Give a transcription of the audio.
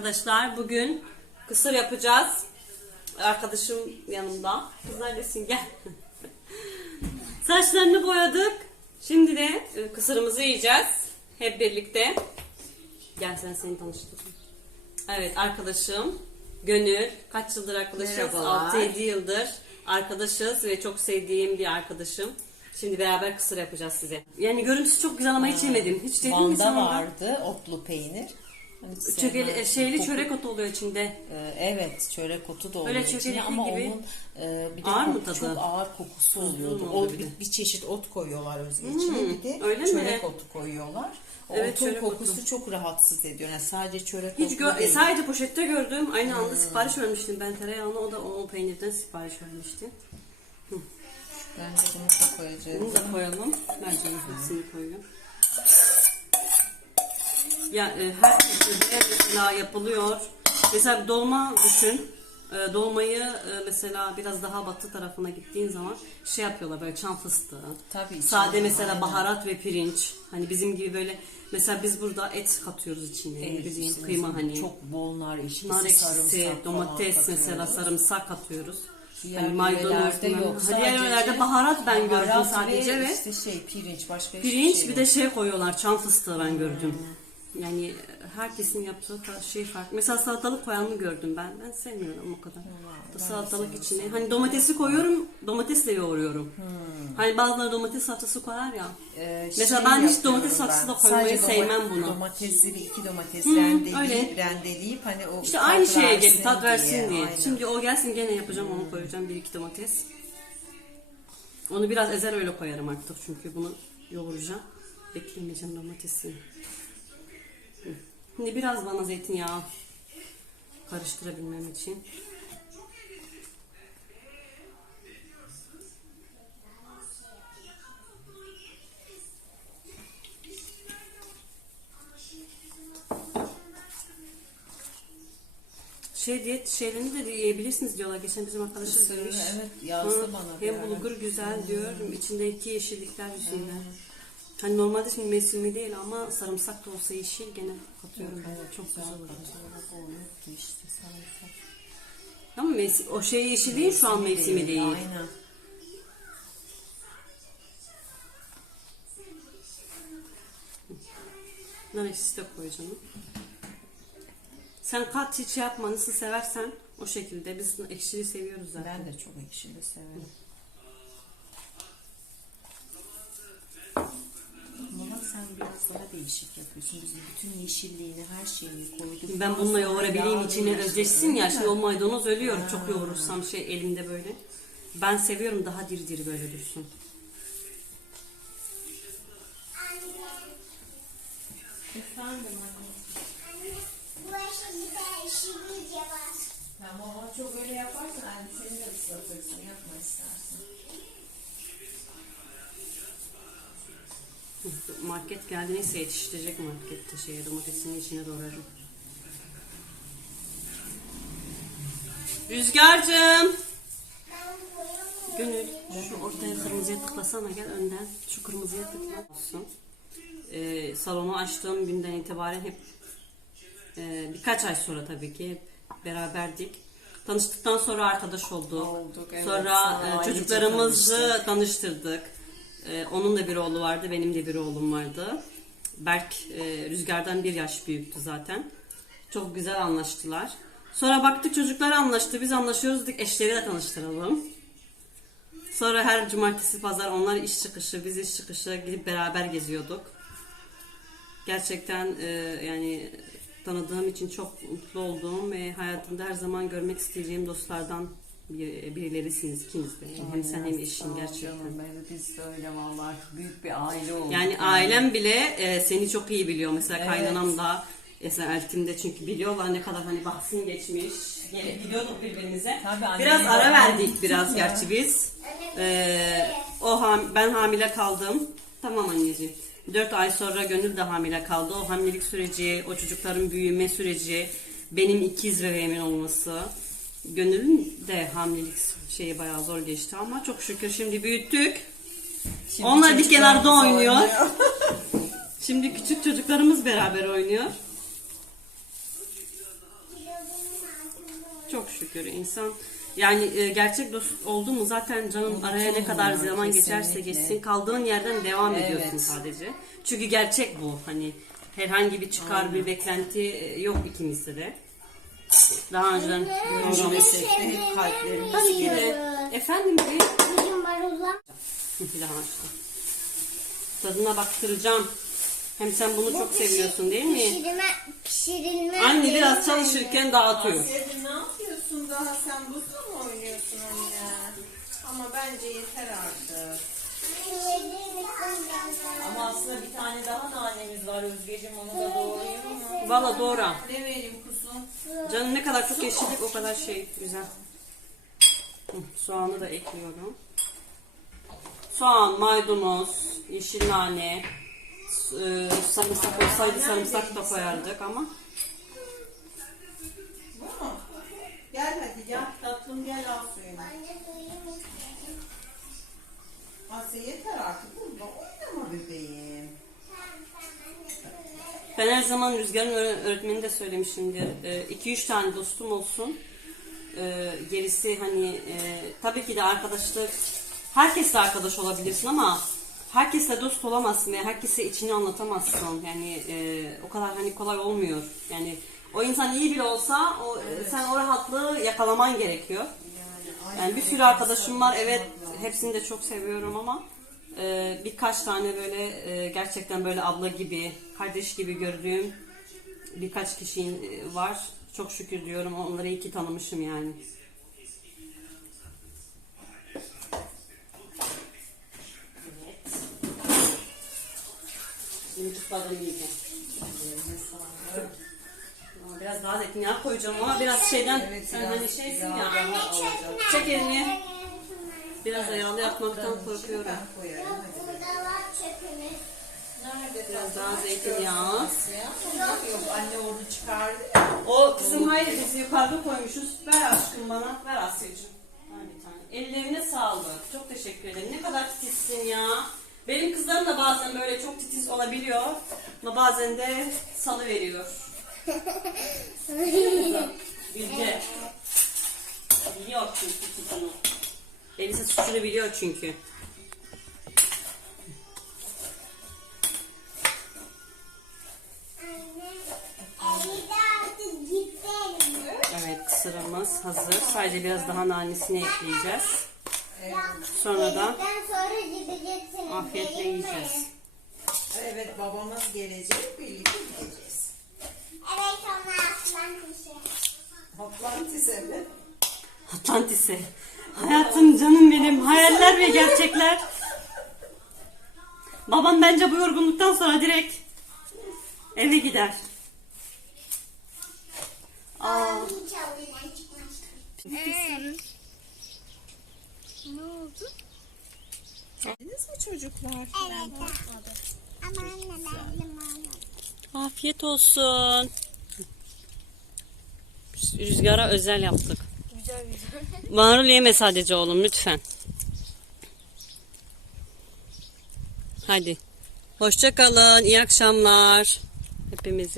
arkadaşlar. Bugün kısır yapacağız. Arkadaşım yanımda. Kız neredesin gel. Saçlarını boyadık. Şimdi de e, kısırımızı yiyeceğiz. Hep birlikte. Gel sen seni tanıştırayım. Evet arkadaşım Gönül. Kaç yıldır arkadaşız? Merhabalar. 6-7 yıldır arkadaşız ve çok sevdiğim bir arkadaşım. Şimdi beraber kısır yapacağız size. Yani görüntüsü çok güzel ama hiç yemedim. Hiç dedim mi Van'da sana? vardı otlu peynir. Hani Çökeli, sevmem. e, şeyli Koku- çörek otu oluyor içinde. Ee, evet çörek otu da oluyor Öyle çökelekli ama gibi. onun e, bir de Ağır mı tadı? çok ağır kokusu oluyordu. O bir de? bir çeşit ot koyuyorlar özge içine bir de öyle mi? çörek otu koyuyorlar. O Evet, otun kokusu otu. çok rahatsız ediyor. Yani sadece çörek Hiç otu değil. sadece poşette gördüm. Aynı anda sipariş vermiştim ben tereyağını. O da o peynirden sipariş vermişti. Bence bunu da koyacağız. Bunu da koyalım. Bence hepsini koyuyorum. Ya e, her şekilde mesela yapılıyor. Mesela dolma düşün. E, dolmayı e, mesela biraz daha batı tarafına gittiğin zaman şey yapıyorlar böyle çam fıstığı. Tabii, Sade içine, mesela aynen. baharat ve pirinç. Hani bizim gibi böyle mesela biz burada et katıyoruz içine. Evet, işte kıyma hani. Çok bol nar ekşisi, Nar ekşisi, sarımsak domates mesela katıyoruz. sarımsak atıyoruz. Diğer Hani maydanoz, yörelerde bilmem- yok. Ha, Diğer Sadece yörelerde baharat ben gördüm baharat sadece ve işte şey pirinç başka pirinç şey bir yok. de şey koyuyorlar çam fıstığı ben gördüm. Yani herkesin yaptığı şey farklı. Mesela salatalık koyanını gördüm ben. Ben sevmiyorum o kadar. de salatalık içine. Hani domatesi koyuyorum, domatesle yoğuruyorum. Hani bazıları domates salçası koyar ya. Ee, Mesela şey ben hiç domates salçası da koymayı Sadece sevmem doma- buna. Domatesli bir iki domates öyle. rendeleyip, rendeleyip hani o İşte aynı şeye geldi, tat versin diye. Aynen. Şimdi o gelsin gene yapacağım onu koyacağım bir iki domates. Onu biraz ezer öyle koyarım artık çünkü bunu yoğuracağım. Beklemeyeceğim domatesi. Şimdi biraz bana zeytinyağı karıştırabilmem için. Şey diyet şeylerini de yiyebilirsiniz diyorlar. Geçen bizim arkadaşımız demiş. evet, yazdı Hı, bana Hem bulgur güzel diyor. içindeki yeşillikler yüzünden. Hani normalde şimdi mevsimi değil ama sarımsak da olsa yeşil gene katıyorum. Evet, çok güzel olur. Yok işte sarımsak. Ama mevsim, o şey yeşil değil şu an mevsimi değil. Aynen. Nar ekşisi de koyacağım. Sen kat hiç yapma nasıl seversen o şekilde. Biz ekşili seviyoruz zaten. Ben de çok ekşili severim. Ama sen biraz daha değişik yapıyorsun. Biz bütün yeşilliğini, her şeyini koyduk. Ben bununla yoğurabileyim içine özleşsin ya. Şimdi o maydanoz ölüyor. Çok yoğurursam şey elimde böyle. Ben seviyorum daha diri diri böyle dursun. Efendim anne. Tamam ama çok öyle yaparsan anne seni de ıslatırsın. Yapma istersen. Market geldi neyse yetiştirecek markette şeye domatesini içine doğrarım. Rüzgar'cığım. Gönül şu ortaya kırmızıya tıklasana gel önden. Şu kırmızıya tıkla. Olsun. Ee, salonu açtığım günden itibaren hep e, birkaç ay sonra tabii ki hep beraberdik. Tanıştıktan sonra arkadaş olduk. Olduk, evet. Sonra e, çocuklarımızı tanıştırdık. Ee, onun da bir oğlu vardı, benim de bir oğlum vardı. Berk e, Rüzgar'dan bir yaş büyüktü zaten. Çok güzel anlaştılar. Sonra baktık çocuklar anlaştı, biz anlaşıyoruz dedik eşleri de tanıştıralım. Sonra her cumartesi pazar onlar iş çıkışı, biz iş çıkışı gidip beraber geziyorduk. Gerçekten e, yani tanıdığım için çok mutlu olduğum ve hayatımda her zaman görmek isteyeceğim dostlardan bir, birilerisiniz ikiniz de. Yani hem sen hem eşin gerçekten. Canım, benim, biz de öyle vallahi büyük bir aile olduk. Yani ailem bile e, seni çok iyi biliyor. Mesela Evet. kaynanam da mesela Eltim'de çünkü biliyorlar ne kadar hani bahsin geçmiş. Gelip gidiyorduk birbirimize. Tabii anne biraz ara verdik biraz gerçi biz. E, o ham, ben hamile kaldım. Tamam anneciğim. 4 ay sonra Gönül de hamile kaldı. O hamilelik süreci, o çocukların büyüme süreci, benim ikiz bebeğimin olması. Gönül'ün de hamilelik şeyi bayağı zor geçti ama çok şükür şimdi büyüttük. Şimdi Onlar bir kenarda oynuyor. Şimdi küçük çocuklarımız beraber oynuyor. Çok şükür insan yani e, gerçek dost oldu mu zaten canım araya ne kadar zaman geçerse kesinlikle. geçsin kaldığın yerden devam Evet. ediyorsun sadece. Çünkü gerçek bu. Hani herhangi bir çıkar bir beklenti e, yok ikimizde de. Daha önceden Görüşmesek de hep kalplerimiz Tabii ki de. Efendim bir Bizim marullar. Açtım. Tadına baktıracağım. Hem sen bunu çok seviyorsun değil mi? Pişirme, pişirilme. Anne biraz çalışırken dağıtıyor. Asya'cığım ne yapıyorsun daha sen buzla mı oynuyorsun anne? Ama bence yeter artık. Ama aslında bir tane daha nanemiz var Özgeciğim onu da doğrayayım mı? Valla doğru. Ne vereyim? Canım ne kadar çok yeşillik o kadar şey güzel. Soğanı da ekliyorum. Soğan, maydanoz, yeşil nane, e, sarımsak olsaydı sarımsak da koyardık ama ben her zaman Rüzgar'ın öğre- öğretmeni de söylemişimdir. 2-3 tane dostum olsun. E, gerisi hani e, tabii ki de arkadaşlık herkesle arkadaş olabilirsin ama herkesle dost olamazsın ve herkese içini anlatamazsın. Yani e, o kadar hani kolay olmuyor. Yani o insan iyi bile olsa o e, sen o rahatlığı yakalaman gerekiyor. Yani bir sürü arkadaşım var. Evet hepsini de çok seviyorum ama e, birkaç tane böyle e, gerçekten böyle abla gibi, kardeş gibi gördüğüm birkaç kişi e, var. Çok şükür diyorum. Onları iyi ki tanımışım yani. Evet. Şimdi tutmadım iyice. Ama Biraz daha zeytinyağı koyacağım ama biraz şeyden Evet, sen biraz hani şeysin ya. Çek elini. Biraz da yağlı yapmaktan korkuyorum. Koyarım hadi. Burada var çöpümüz. Nerede Biraz daha zeytinyağı. Ya, Yok anne onu çıkardı. O kızım hayır biz yukarıda koymuşuz. Ver aşkım bana. Ver Asya'cığım. Ver bir tane. Ellerine sağlık. Çok teşekkür ederim. Ne kadar titizsin ya. Benim kızlarım da bazen böyle çok titiz olabiliyor. Ama bazen de salı veriyor. Bilge. Biliyor çünkü titizini. Elisa suçunu biliyor çünkü. Hazır. Sadece biraz daha nanesini ekleyeceğiz. Sonra da Yedikten sonra gideceksiniz. afiyetle mi? yiyeceğiz. Evet babamız gelecek birlikte gideceğiz. Evet onlar aslan kişi. Atlantis evet. Atlantis'e. Hayatım canım benim. Hayaller ve gerçekler. Babam bence bu yorgunluktan sonra direkt eve gider. Aa, Çıkmaz. Ne oldu? Geldiniz mi çocuklar? Evet. Ama anne ben afiyet olsun. Rüzgara özel yaptık. Güzel güzel. Marul yeme sadece oğlum lütfen. Hadi. Hoşça kalın. İyi akşamlar hepimize.